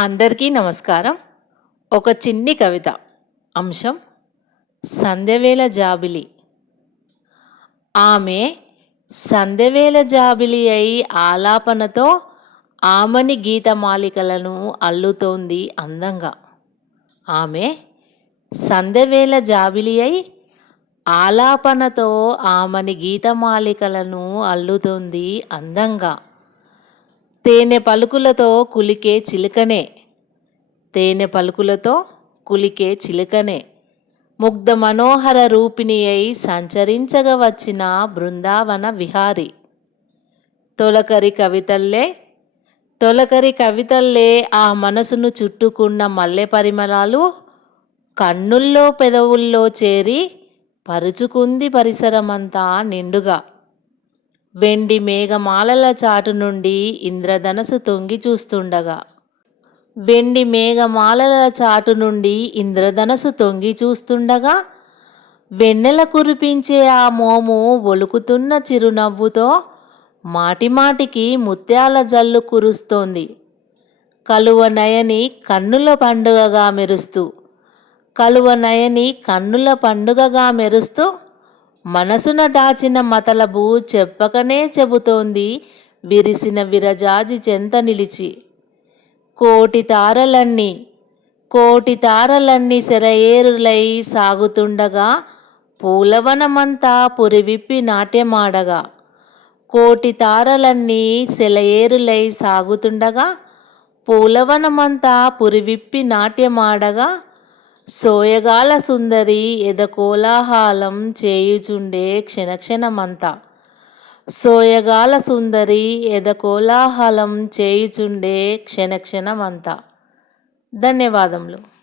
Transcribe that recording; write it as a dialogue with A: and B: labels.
A: అందరికీ నమస్కారం. ఒక చిన్ని కవిత అంశం సంధ్యవేల జాబిలి. ఆమె సంధ్యవేల జాబిలి అయి ఆలాపనతో ఆమని గీతమాలికలను అల్లుతోంది అందంగా. ఆమె సంధ్యవేల జాబిలి అయి ఆలాపనతో ఆమని గీతమాలికలను అల్లుతోంది అందంగా. తేనె పలుకులతో కులికే చిలుకనే. తేనె పలుకులతో కులికే చిలుకనే. ముగ్ధ మనోహర రూపిణి అయి సంచరించగా వచ్చిన బృందావన విహారి. తొలకరి కవితల్లే తొలకరి కవితల్లే ఆ మనసును చుట్టుకున్న మల్లె పరిమళాలు కన్నుల్లో పెదవుల్లో చేరి పరుచుకుంది పరిసరమంతా నిండుగా. వెండి మేఘమాలల చాటు నుండి ఇంద్రధనసు తొంగి చూస్తుండగా. వెండి మేఘమాలల చాటు నుండి ఇంద్రధనసు తొంగి చూస్తుండగా వెన్నెల కురిపించే ఆ మోము ఒలుకుతున్న చిరునవ్వుతో మాటిమాటికి ముత్యాల జల్లు కురుస్తోంది. కలువ నయని కన్నుల పండుగగా మెరుస్తూ కలువ నయని కన్నుల పండుగగా మెరుస్తూ మనసున దాచిన మతలబు చెప్పకనే చెబుతోంది. విరిసిన విరజాజి చెంత నిలిచి. కోటి తారలన్నీ కోటి తారలన్నీ సెరయేరులై సాగుతుండగా పూలవనమంతా పురివిప్పి నాట్యమాడగా. కోటి తారలన్నీ సెలయేరులై సాగుతుండగా పూలవనమంతా పురివిప్పి నాట్యమాడగా సోయగాల సుందరి ఎదకోలాహాలం చేయుచుండే క్షణక్షణమంతా. సోయగాల సుందరి ఎదకోలాహలం చేయుచుండే క్షణక్షణమంతా. ధన్యవాదములు.